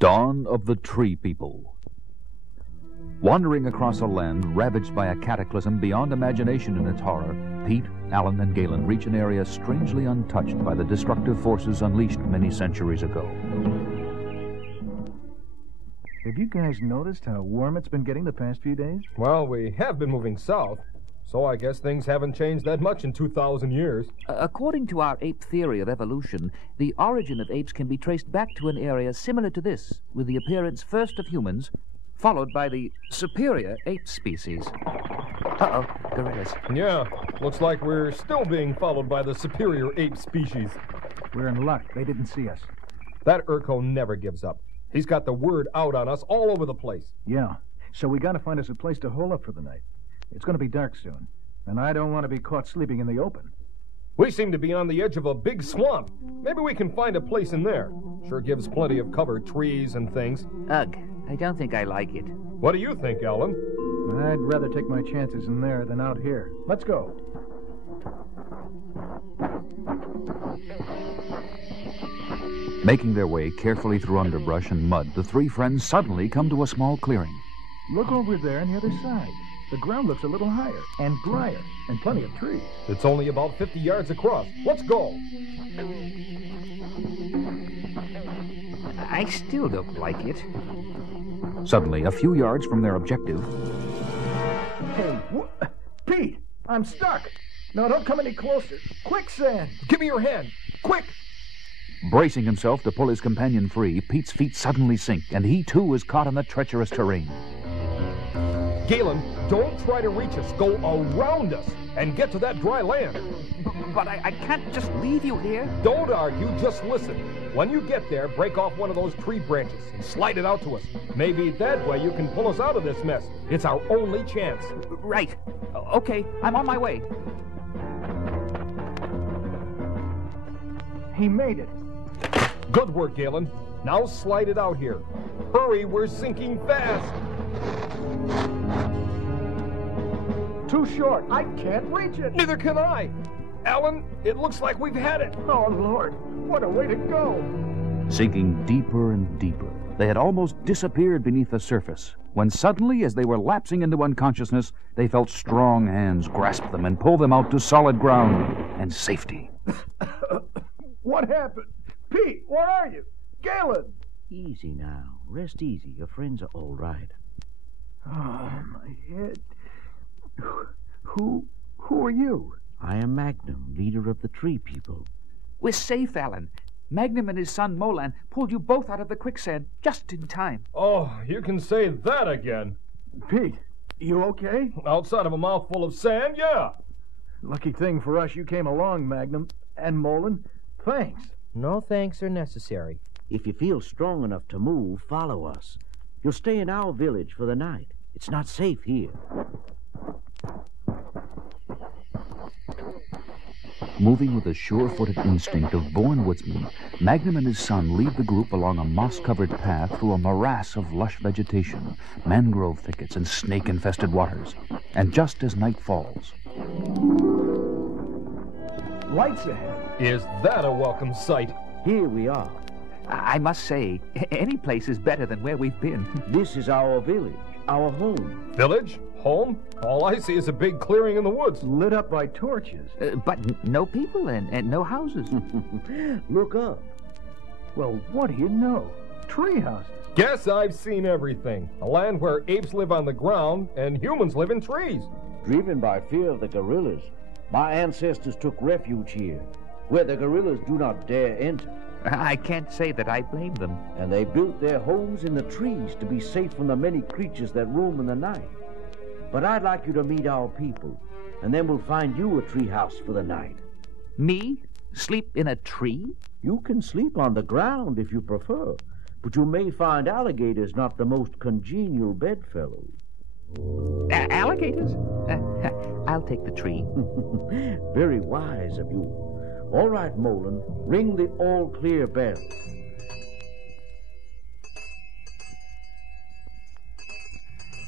Dawn of the Tree People. Wandering across a land ravaged by a cataclysm beyond imagination in its horror, Pete, Alan, and Galen reach an area strangely untouched by the destructive forces unleashed many centuries ago. Have you guys noticed how warm it's been getting the past few days? Well, we have been moving south, so I guess things haven't changed that much in 2,000 years. According to our ape theory of evolution, the origin of apes can be traced back to an area similar to this, with the appearance first of humans, followed by the superior ape species. Uh-oh, gorillas. Yeah, looks like we're still being followed by the superior ape species. We're in luck. They didn't see us. That Urko never gives up. He's got the word out on us all over the place. Yeah, so we gotta find us a place to hole up for the night. It's gonna be dark soon, and I don't want to be caught sleeping in the open. We seem to be on the edge of a big swamp. Maybe we can find a place in there. Sure gives plenty of cover, trees and things. Ugh, I don't think I like it. What do you think, Alan? I'd rather take my chances in there than out here. Let's go. Making their way carefully through underbrush and mud, the three friends suddenly come to a small clearing. Look over there on the other side. The ground looks a little higher and drier, and plenty of trees. It's only about 50 yards across. Let's go. I still don't like it. Suddenly, a few yards from their objective... Hey, Pete, I'm stuck. No, don't come any closer. Quicksand. Give me your hand. Quick! Bracing himself to pull his companion free, Pete's feet suddenly sink, and he too is caught in the treacherous terrain. Galen, don't try to reach us. Go around us and get to that dry land. But I can't just leave you here. Don't argue, just listen. When you get there, break off one of those tree branches and slide it out to us. Maybe that way you can pull us out of this mess. It's our only chance. Right. Okay, I'm on my way. He made it. Good work, Galen. Now slide it out here. Hurry, we're sinking fast. Too short. I can't reach it. Neither can I. Alan, it looks like we've had it. Oh, Lord. What a way to go. Sinking deeper and deeper, they had almost disappeared beneath the surface, when suddenly, as they were lapsing into unconsciousness, they felt strong hands grasp them and pull them out to solid ground and safety. What happened? Pete, where are you? Galen! Easy now. Rest easy. Your friends are all right. Oh, my head. Who are you? I am Magnum, leader of the Tree People. We're safe, Alan. Magnum and his son Molan pulled you both out of the quicksand just in time. Oh, you can say that again. Pete, you okay? Outside of a mouthful of sand, yeah. Lucky thing for us you came along, Magnum. And Molan, thanks. No thanks are necessary. If you feel strong enough to move, follow us. You'll stay in our village for the night. It's not safe here. Moving with a sure-footed instinct of born woodsmen, Magnum and his son lead the group along a moss-covered path through a morass of lush vegetation, mangrove thickets, and snake-infested waters. And just as night falls... Lights ahead. Is that a welcome sight? Here we are. I must say, any place is better than where we've been. This is our village, our home. Village? Home? All I see is a big clearing in the woods. Lit up by torches. But no people and no houses. Look up. Well, what do you know? Tree houses. Guess I've seen everything. A land where apes live on the ground and humans live in trees. Driven by fear of the gorillas, my ancestors took refuge here, where the gorillas do not dare enter. I can't say that I blame them. And they built their homes in the trees to be safe from the many creatures that roam in the night. But I'd like you to meet our people, and then we'll find you a tree house for the night. Me? Sleep in a tree? You can sleep on the ground if you prefer, but you may find alligators not the most congenial bedfellows. Alligators? I'll take the tree. Very wise of you. All right, Molan, ring the all-clear bell.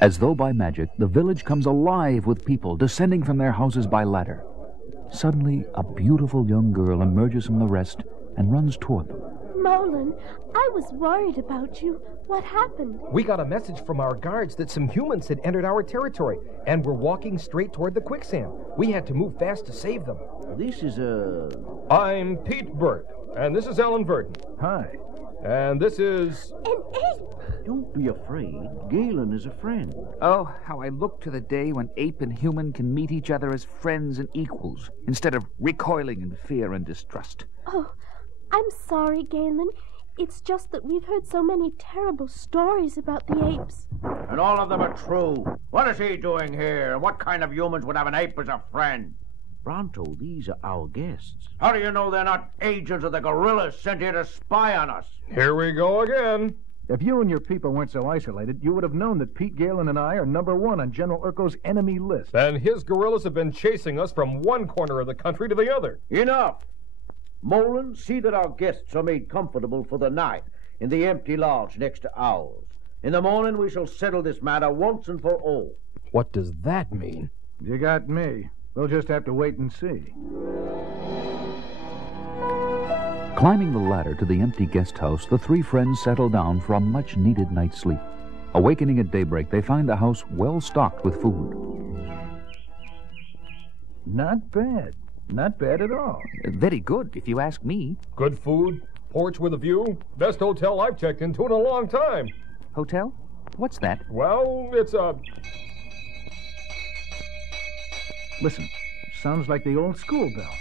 As though by magic, the village comes alive with people descending from their houses by ladder. Suddenly, a beautiful young girl emerges from the rest and runs toward them. Molan, I was worried about you. What happened? We got a message from our guards that some humans had entered our territory and were walking straight toward the quicksand. We had to move fast to save them. This is I'm Pete Burt, and this is Alan Verdon. Hi. And this is... An ape! Don't be afraid. Galen is a friend. Oh, how I look to the day when ape and human can meet each other as friends and equals, instead of recoiling in fear and distrust. Oh, I'm sorry, Galen. It's just that we've heard so many terrible stories about the apes. And all of them are true. What is he doing here? What kind of humans would have an ape as a friend? Bronto, these are our guests. How do you know they're not agents of the gorillas sent here to spy on us? Here we go again. If you and your people weren't so isolated, you would have known that Pete Galen and I are #1 on General Urko's enemy list. And his gorillas have been chasing us from one corner of the country to the other. Enough! Molan, see that our guests are made comfortable for the night in the empty lodge next to ours. In the morning we shall settle this matter once and for all. What does that mean? You got me. We'll just have to wait and see. Climbing the ladder to the empty guest house, the three friends settle down for a much-needed night's sleep. Awakening at daybreak, they find the house well stocked with food. Not bad. Not bad at all. Very good, if you ask me. Good food, porch with a view, best hotel I've checked into in a long time. Hotel? What's that? Well, it's a... Listen, sounds like the old school bell.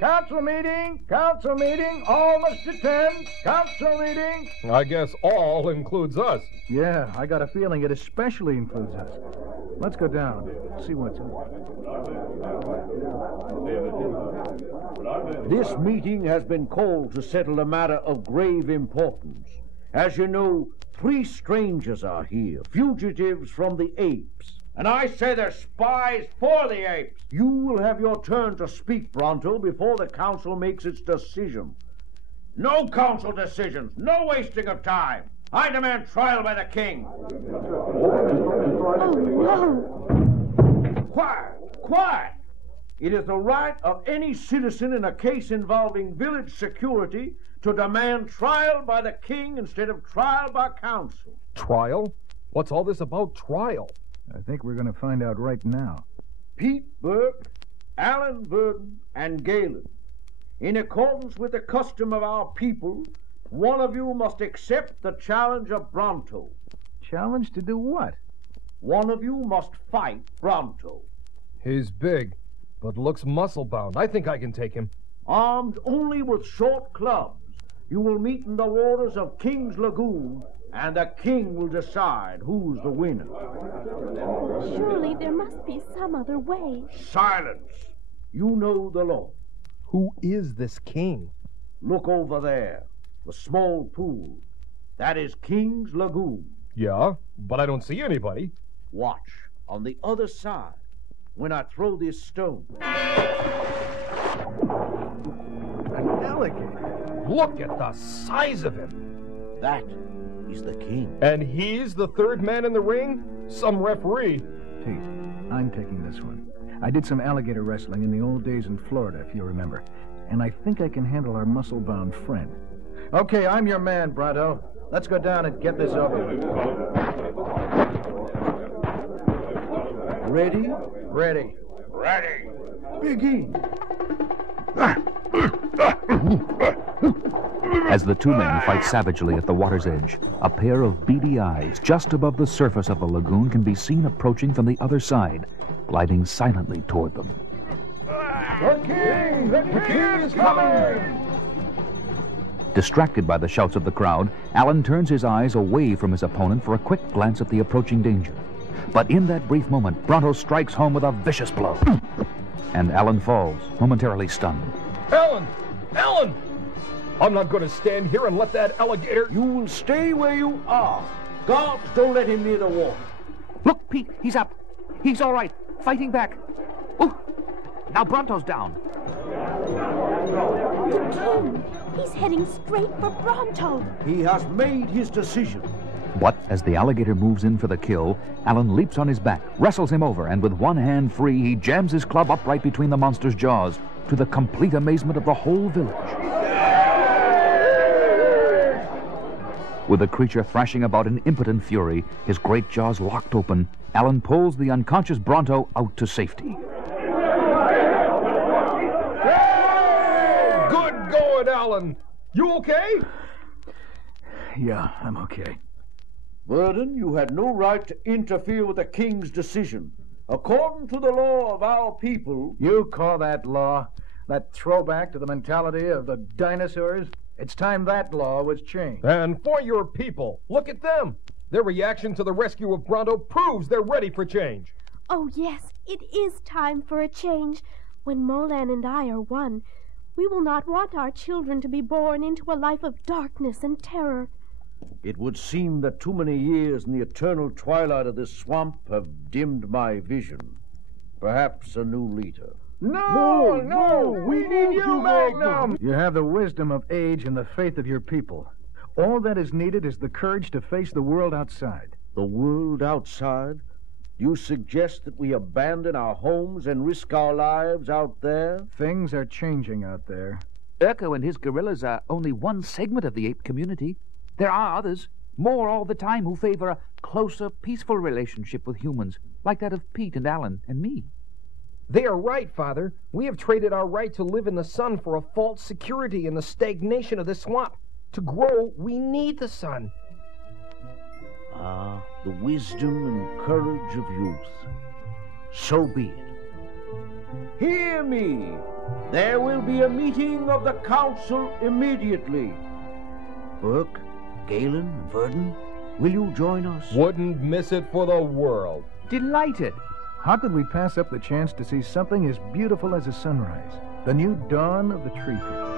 Council meeting! Council meeting! All must attend! Council meeting! I guess all includes us. Yeah, I got a feeling it especially includes us. Let's go down, see what's up. This meeting has been called to settle a matter of grave importance. As you know, 3 strangers are here, fugitives from the apes. And I say they're spies for the apes. You will have your turn to speak, Bronto, before the council makes its decision. No council decisions, no wasting of time. I demand trial by the king. Oh, no. Quiet, quiet. It is the right of any citizen in a case involving village security to demand trial by the king instead of trial by council. Trial? What's all this about trial? I think we're going to find out right now. Pete Burke, Alan Verdon, and Galen, in accordance with the custom of our people, one of you must accept the challenge of Bronto. Challenge to do what? One of you must fight Bronto. He's big, but looks muscle-bound. I think I can take him. Armed only with short clubs, you will meet in the waters of King's Lagoon, and the king will decide who's the winner. Surely there must be some other way. Silence! You know the law. Who is this king? Look over there, the small pool. That is King's Lagoon. Yeah, but I don't see anybody. Watch on the other side when I throw this stone. An alligator. Look at the size of him. That is the king. And he's the third man in the ring? Some referee. Pete, I'm taking this one. I did some alligator wrestling in the old days in Florida, if you remember. And I think I can handle our muscle-bound friend. Okay, I'm your man, Bronto. Let's go down and get this over with. Ready? Ready. Ready. Begin. As the two men fight savagely at the water's edge, a pair of beady eyes just above the surface of the lagoon can be seen approaching from the other side, gliding silently toward them. The king! The king is coming! Distracted by the shouts of the crowd, Alan turns his eyes away from his opponent for a quick glance at the approaching danger. But in that brief moment, Bronto strikes home with a vicious blow. And Alan falls, momentarily stunned. Alan! Alan! I'm not going to stand here and let that alligator... You will stay where you are. Guards, don't let him near the water. Look, Pete, he's up. He's all right, fighting back. Oh, now Bronto's down. The king! He's heading straight for Bronto. He has made his decision. But as the alligator moves in for the kill, Alan leaps on his back, wrestles him over, and with one hand free, he jams his club upright between the monster's jaws, to the complete amazement of the whole village. With the creature thrashing about in impotent fury, his great jaws locked open, Alan pulls the unconscious Bronto out to safety. Good going, Alan. You okay? Yeah, I'm okay. Verdon, you had no right to interfere with the king's decision. According to the law of our people... You call that law? That throwback to the mentality of the dinosaurs? It's time that law was changed. And for your people, look at them. Their reaction to the rescue of Bronto proves they're ready for change. Oh, yes, it is time for a change. When Molan and I are one, we will not want our children to be born into a life of darkness and terror. It would seem that too many years in the eternal twilight of this swamp have dimmed my vision. Perhaps a new leader. No, we need you, Magnum! You have the wisdom of age and the faith of your people. All that is needed is the courage to face the world outside. The world outside? You suggest that we abandon our homes and risk our lives out there? Things are changing out there. Urko and his guerrillas are only one segment of the ape community. There are others, more all the time, who favor a closer, peaceful relationship with humans, like that of Pete and Alan and me. They are right, Father. We have traded our right to live in the sun for a false security in the stagnation of this swamp. To grow, we need the sun. Ah, the wisdom and courage of youth. So be it. Hear me. There will be a meeting of the council immediately. Burke, Galen, and Verdon, will you join us? Wouldn't miss it for the world. Delighted. How could we pass up the chance to see something as beautiful as a sunrise? The new dawn of the tree people.